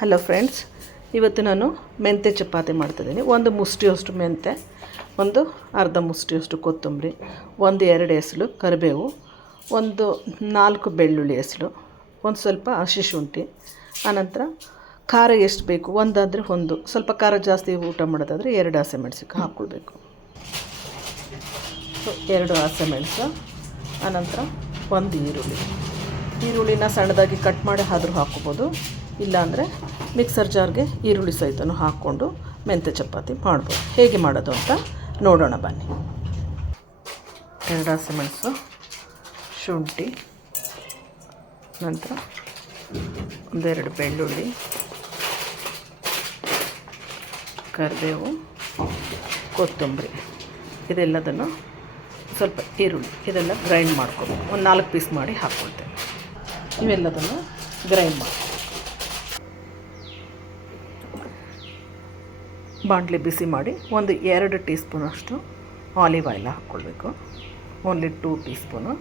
Hello friends, ಇವತ್ತು ನಾನು ಮೆಂತ್ಯ ಚಪಾತಿ ಮಾಡ್ತಿದ್ದೀನಿ. ಒಂದು ಮುಷ್ಟಿಯಷ್ಟು ಮೆಂತ್ಯ, ಒಂದು ಅರ್ಧ ಮುಷ್ಟಿಯಷ್ಟು ಕೊತ್ತಂಬರಿ, ಒಂದು 2 ಎಸಳು ಕರಿಬೇವು, ಒಂದು 4 ಬೆಳ್ಳುಳ್ಳಿ ಎಸಳು, ಒಂದು ಸ್ವಲ್ಪ ಹಸಿ ಶುಂಠಿ, ಆನಂತರ ಖಾರ ಎಷ್ಟು ಬೇಕು ಒಂದಾದರೆ ಒಂದು, ಸ್ವಲ್ಪ ಖಾರ ಜಾಸ್ತಿ ಊಟ ಮಾಡೋದಾದರೆ 2 ಹಸಿಮೆಣಸಿನಕಾಯಿ ಹಾಕ್ಕೊಳ್ಬೇಕು. 2 ಹಸಿಮೆಣಸು, ಆನಂತರ ಒಂದು ಈರುಳ್ಳಿನ ಸಣ್ಣದಾಗಿ ಕಟ್ ಮಾಡಿ ಆದರೂ ಹಾಕ್ಕೋಬೋದು. ಇಲ್ಲಾಂದರೆ ಮಿಕ್ಸರ್ ಜಾರ್ಗೆ ಈರುಳ್ಳಿ ಸಹಿತನೂ ಹಾಕ್ಕೊಂಡು ಮೆಂತ್ಯ ಚಪಾತಿ ಮಾಡ್ಬೋದು. ಹೇಗೆ ಮಾಡೋದು ಅಂತ ನೋಡೋಣ ಬನ್ನಿ. 2 ಹಸಿಮೆಣಸು, ಶುಂಠಿ, ನಂತರ 1-2 ಬೆಳ್ಳುಳ್ಳಿ, ಕರಿಬೇವು, ಕೊತ್ತಂಬರಿ, ಇದೆಲ್ಲದನ್ನು ಸ್ವಲ್ಪ ಈರುಳ್ಳಿ ಇದೆಲ್ಲ ಗ್ರೈಂಡ್ ಮಾಡ್ಕೊಬೇಕು. ಒಂದು 4 ಪೀಸ್ ಮಾಡಿ ಹಾಕ್ಕೊಳ್ತೇವೆ. ಇವೆಲ್ಲದನ್ನು ಗ್ರೈಂಡ್ ಮಾಡಿ ಬಾಣಲಿ ಬಿಸಿ ಮಾಡಿ ಒಂದು 2 ಟೀ ಸ್ಪೂನಷ್ಟು ಆಲಿವ್ ಆಯಿಲ್ ಹಾಕ್ಕೊಳ್ಬೇಕು. ಓನ್ಲಿ 2 ಟೀ ಸ್ಪೂನು,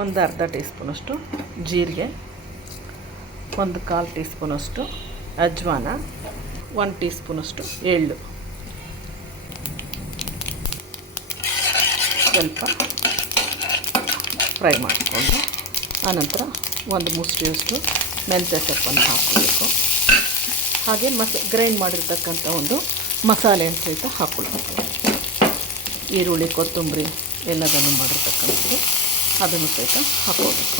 ಒಂದು ಅರ್ಧ ಟೀ ಸ್ಪೂನಷ್ಟು ಜೀರಿಗೆ, ಒಂದು 1/4 ಟೀ ಸ್ಪೂನಷ್ಟು ಅಜ್ವಾನ, 1 ಟೀ ಸ್ಪೂನಷ್ಟು ಎಳ್ಳು, ಸ್ವಲ್ಪ ಫ್ರೈ ಮಾಡಿಕೊಂಡು ಆನಂತರ ಒಂದು ಮುಷ್ಟಿಯಷ್ಟು ಮೆಂತ್ಯ ಸೊಪ್ಪನ್ನು ಹಾಕ್ಕೊಳ್ಬೇಕು. ಹಾಗೆ ಗ್ರೈಂಡ್ ಮಾಡಿರ್ತಕ್ಕಂಥ ಒಂದು ಮಸಾಲೆಯನ್ನು ಸಹಿತ ಹಾಕ್ಕೊಳ್ಬೇಕು. ಈರುಳ್ಳಿ, ಕೊತ್ತಂಬರಿ ಎಲ್ಲದನ್ನು ಮಾಡಿರ್ತಕ್ಕಂಥದ್ದು ಅದನ್ನು ಸಹಿತ ಹಾಕ್ಕೊಳ್ಬೇಕು.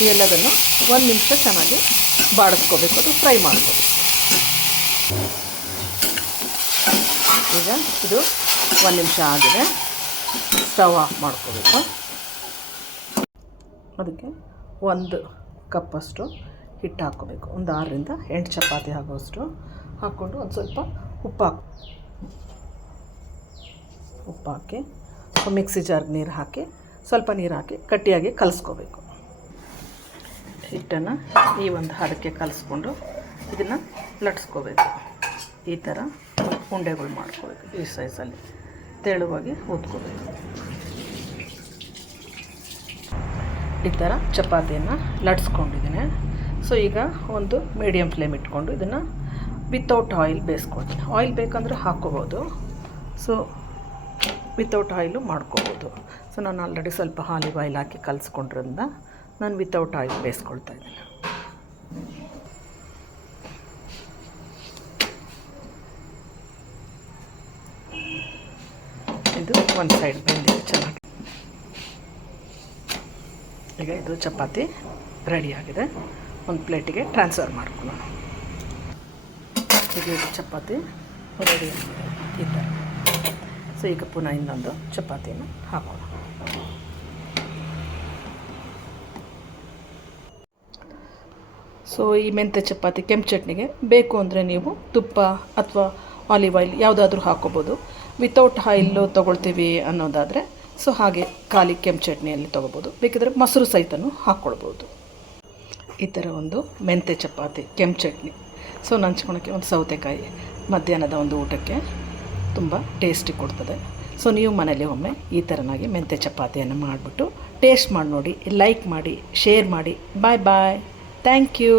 ಇವೆಲ್ಲದನ್ನು 1 ನಿಮಿಷ ಚೆನ್ನಾಗಿ ಬಾಡಿಸ್ಕೋಬೇಕು, ಅದು ಫ್ರೈ ಮಾಡ್ಕೋಬೇಕು. ಈಗ ಇದು 1 ನಿಮಿಷ ಆಗಿದೆ. ಸ್ಟವ್ ಆಫ್ ಮಾಡ್ಕೋಬೇಕು. ಅದಕ್ಕೆ 1 ಕಪ್ಪಷ್ಟು ಹಿಟ್ಟು ಹಾಕ್ಕೋಬೇಕು. ಒಂದು 6ರಿಂದ 8 ಚಪಾತಿ ಆಗೋಷ್ಟು ಹಾಕ್ಕೊಂಡು ಒಂದು ಸ್ವಲ್ಪ ಉಪ್ಪು ಹಾಕಿ ಮಿಕ್ಸಿ ಜಾರ್ಗೆ ನೀರು ಹಾಕಿ ಸ್ವಲ್ಪ ನೀರು ಹಾಕಿ ಗಟ್ಟಿಯಾಗಿ ಕಲಿಸ್ಕೋಬೇಕು. ಹಿಟ್ಟನ್ನು ಈ ಒಂದು ಹದಕ್ಕೆ ಕಲಿಸ್ಕೊಂಡು ಇದನ್ನು ಲಟ್ಸ್ಕೋಬೇಕು. ಈ ಥರ ಉಂಡೆಗಳು ಮಾಡ್ಕೋಬೇಕು. ಈ ಸೈಜಲ್ಲಿ ತೆಳುವಾಗಿ ಊದ್ಕೋಬೇಕು. ಈ ಥರ ಚಪಾತಿಯನ್ನು ಲಟ್ಸ್ಕೊಂಡಿದ್ದೀನಿ. ಸೊ ಈಗ ಒಂದು ಮೀಡಿಯಮ್ ಫ್ಲೇಮ್ ಇಟ್ಕೊಂಡು ಇದನ್ನು ವಿತೌಟ್ ಆಯಿಲ್ ಬೇಯಿಸ್ಕೊಳ್ತೀನಿ. ಆಯಿಲ್ ಬೇಕಂದರೆ ಹಾಕ್ಕೋಬೋದು. ಸೊ ವಿತೌಟ್ ಆಯಿಲು ಮಾಡ್ಕೋಬೋದು. ಸೊ ನಾನು ಆಲ್ರೆಡಿ ಸ್ವಲ್ಪ ಆಲಿವ್ ಆಯಿಲ್ ಹಾಕಿ ಕಲಿಸ್ಕೊಂಡಿರೋದ್ರಿಂದ ನಾನು ವಿತೌಟ್ ಆಯಿಲ್ ಬೇಯಿಸ್ಕೊಳ್ತಾ ಇದ್ದೀನಿ. ಇದು ಒಂದು ಸೈಡ್ ಬೆಂದಿದೆ ಚೆನ್ನಾಗಿ. ಈಗ ಇದು ಚಪಾತಿ ರೆಡಿಯಾಗಿದೆ. ಒಂದು ಪ್ಲೇಟಿಗೆ ಟ್ರಾನ್ಸ್ಫರ್ ಮಾಡ್ಕೊಳ್ಳೋಣ. ಈಗ ಇದು ಚಪಾತಿ ರೆಡಿಯಾಗಿದೆ ಈ ಥರ. ಸೊ ಈಗ ಪುನಃ ಇನ್ನೊಂದು ಚಪಾತಿಯನ್ನು ಹಾಕೋಣ. ಸೊ ಈ ಮೆಂತ್ಯ ಚಪಾತಿ ಕೆಂಪು ಚಟ್ನಿಗೆ ಬೇಕು ಅಂದರೆ ನೀವು ತುಪ್ಪ ಅಥವಾ ಆಲಿವ್ ಆಯಿಲ್ ಯಾವುದಾದ್ರೂ ಹಾಕ್ಕೋಬೋದು. ವಿತೌಟ್ ಆಯಿಲ್ಲು ತೊಗೊಳ್ತೀವಿ ಅನ್ನೋದಾದರೆ ಸೊ ಹಾಗೆ ಖಾಲಿ ಕೆಂಪು ಚಟ್ನಿಯಲ್ಲಿ ತೊಗೋಬೋದು. ಬೇಕಿದ್ರೆ ಮೊಸರು ಸಹಿತನೂ ಹಾಕ್ಕೊಳ್ಬೋದು. ಈ ಥರ ಒಂದು ಮೆಂತ್ಯ ಚಪಾತಿ ಕೆಂಪು ಚಟ್ನಿ ಸೊ ನಂಚ್ಕೊಳಕ್ಕೆ ಒಂದು ಸೌತೆಕಾಯಿ ಮಧ್ಯಾಹ್ನದ ಒಂದು ಊಟಕ್ಕೆ ತುಂಬ ಟೇಸ್ಟಿ ಕೊಡ್ತದೆ. ಸೊ ನೀವು ಮನೇಲಿ ಒಮ್ಮೆ ಈ ಥರನಾಗಿ ಮೆಂತ್ಯ ಚಪಾತಿಯನ್ನು ಮಾಡಿಬಿಟ್ಟು ಟೇಸ್ಟ್ ಮಾಡಿ ನೋಡಿ, ಲೈಕ್ ಮಾಡಿ, ಶೇರ್ ಮಾಡಿ. Bye bye. Thank you.